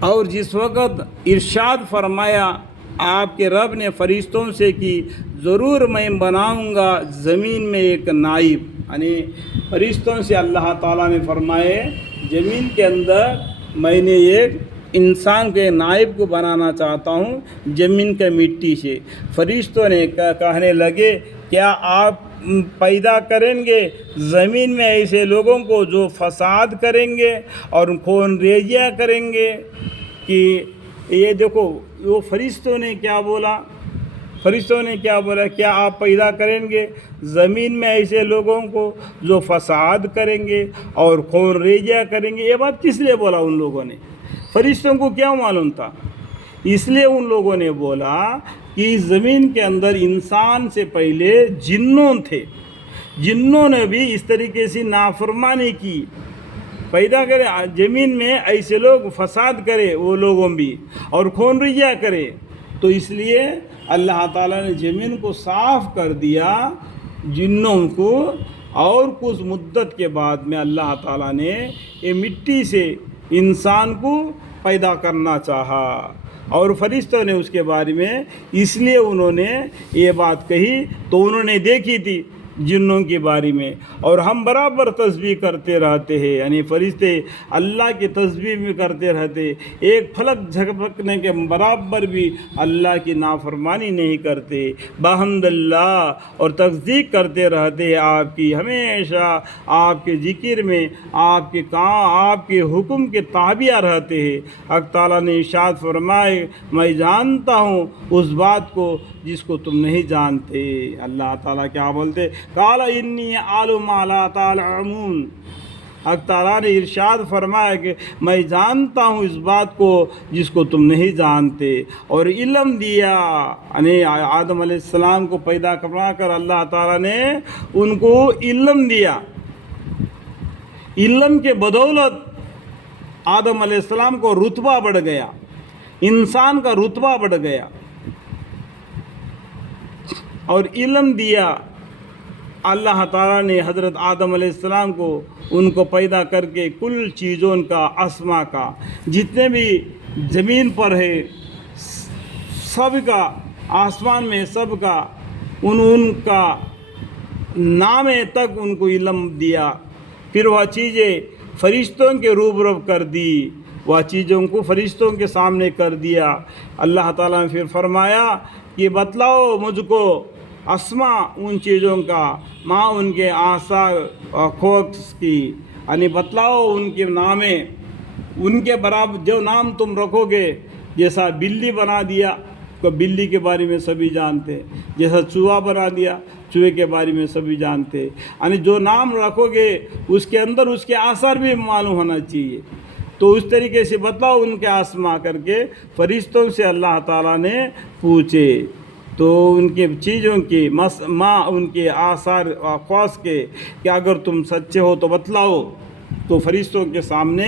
اور جس وقت ارشاد فرمایا آپ کے رب نے فرشتوں سے کہ ضرور میں بناؤں گا زمین میں ایک نائب، یعنی فرشتوں سے اللہ تعالیٰ نے فرمائے زمین کے اندر میں نے ایک انسان کے نائب کو بنانا چاہتا ہوں زمین کے مٹی سے۔ فرشتوں نے کہنے لگے کیا آپ پیدا کریں گے زمین میں ایسے لوگوں کو جو فساد کریں گے اور خون ریزیاں کریں گے؟ کہ یہ دیکھو وہ فرشتوں نے کیا بولا، کیا آپ پیدا کریں گے زمین میں ایسے لوگوں کو جو فساد کریں گے اور خون ریزیاں کریں گے؟ یہ بات کس لیے بولا ان لوگوں نے؟ فرشتوں کو کیا معلوم تھا؟ اس لیے ان لوگوں نے بولا کہ زمین کے اندر انسان سے پہلے جنوں تھے، جنوں نے بھی اس طریقے سے نافرمانی کی، پیدا کرے زمین میں ایسے لوگ فساد کرے وہ لوگوں بھی اور خون ریزیاں کرے، تو اس لیے اللہ تعالیٰ نے زمین کو صاف کر دیا جنوں کو، اور کچھ مدت کے بعد میں اللہ تعالیٰ نے یہ مٹی سے انسان کو پیدا کرنا چاہا، اور فرشتوں نے اس کے بارے میں اس لیے انہوں نے یہ بات کہی تو انہوں نے دیکھی تھی جنوں کے بارے میں، اور ہم برابر تسبیح کرتے رہتے ہیں، یعنی فرشتے اللہ کی تسبیح بھی کرتے رہتے، ایک پھلک جھپکنے کے برابر بھی اللہ کی نافرمانی نہیں کرتے، بحمد اللہ اور تصدیق کرتے رہتے ہیں آپ کی، ہمیشہ آپ کے ذکر میں آپ کے کام آپ کے حکم کے تابع رہتے ہیں۔ حق تعالیٰ نے ارشاد فرمائے میں جانتا ہوں اس بات کو جس کو تم نہیں جانتے۔ اللہ تعالیٰ کیا بولتے؟ قال انی اعلم ما لا تعلمون۔ حق تعالیٰ نے ارشاد فرمایا کہ میں جانتا ہوں اس بات کو جس کو تم نہیں جانتے، اور علم دیا، یعنی آدم علیہ السلام کو پیدا کرا کر اللہ تعالیٰ نے ان کو علم دیا، علم کے بدولت آدم علیہ السلام کو رتبہ بڑھ گیا، انسان کا رتبہ بڑھ گیا، اور علم دیا اللہ تعالیٰ نے حضرت آدم علیہ السلام کو، ان کو پیدا کر کے کل چیزوں کا، اسما کا، جتنے بھی زمین پر ہے سب کا، آسمان میں سب کا، ان کا نام تک ان کو علم دیا، پھر وہ چیزیں فرشتوں کے روبرو کر دی، وہ چیزوں کو فرشتوں کے سامنے کر دیا۔ اللہ تعالیٰ نے پھر فرمایا کہ بتلاؤ مجھ کو اسما ان چیزوں کا، ماں ان کے آثار خوکس کی، یعنی بتلاؤ ان کے نامیں، ان کے برابر جو نام تم رکھو گے، جیسا بلی بنا دیا تو بلی کے بارے میں سبھی جانتے، جیسا چوہا بنا دیا چوہے کے بارے میں سبھی جانتے، یعنی جو نام رکھو گے اس کے اندر اس کے آثار بھی معلوم ہونا چاہیے، تو اس طریقے سے بتلاؤ ان کے اسما کر کے فرشتوں سے اللہ تعالیٰ نے پوچھے، تو ان کے چیزوں کی ماں ان کے آثار خواص کے کہ اگر تم سچے ہو تو بتلاؤ، تو فرشتوں کے سامنے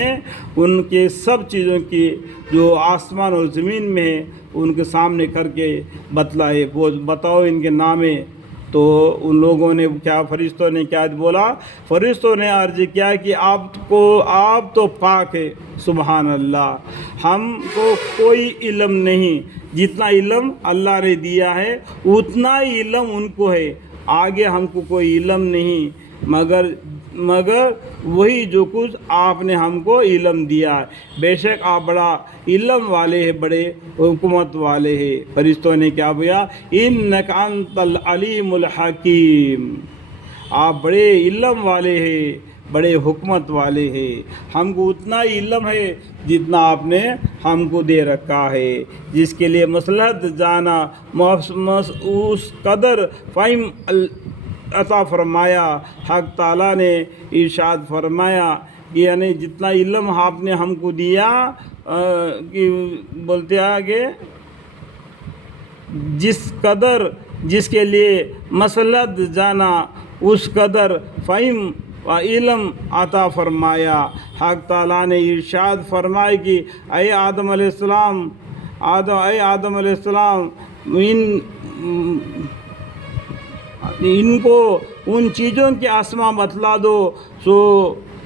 ان کے سب چیزوں کی جو آسمان اور زمین میں ہے ان کے سامنے کر کے بتلائے، وہ بتاؤ ان کے نامیں، تو ان لوگوں نے کیا، فرشتوں نے کیا بولا؟ فرشتوں نے عرض کیا کہ آپ تو پاک ہے، سبحان اللہ، ہم کو کوئی علم نہیں، جتنا علم اللہ نے دیا ہے اتنا ہی علم ان کو ہے، آگے ہم کو کوئی علم نہیں، مگر وہی جو کچھ آپ نے ہم کو علم دیا ہے، بے شک آپ بڑا علم والے ہیں، بڑے حکمت والے ہیں۔ فرشتوں نے کیا بولا؟ انک انت العلیم الحکیم، آپ بڑے علم والے ہیں، بڑے حکمت والے ہیں، ہم کو اتنا ہی علم ہے جتنا آپ نے ہم کو دے رکھا ہے، جس کے لیے مصلحت جانا اس قدر فہم عطا فرمایا۔ حق تعالیٰ نے ارشاد فرمایا کہ یعنی جتنا علم آپ نے ہم کو دیا، کہ بولتے آگے جس کے لیے مصلحت جانا اس قدر فہم و علم عطا فرمایا۔ حق تعالیٰ نے ارشاد فرمایا کہ اے آدم علیہ السلام ان کو ان چیزوں کے اسما بتلا دو، سو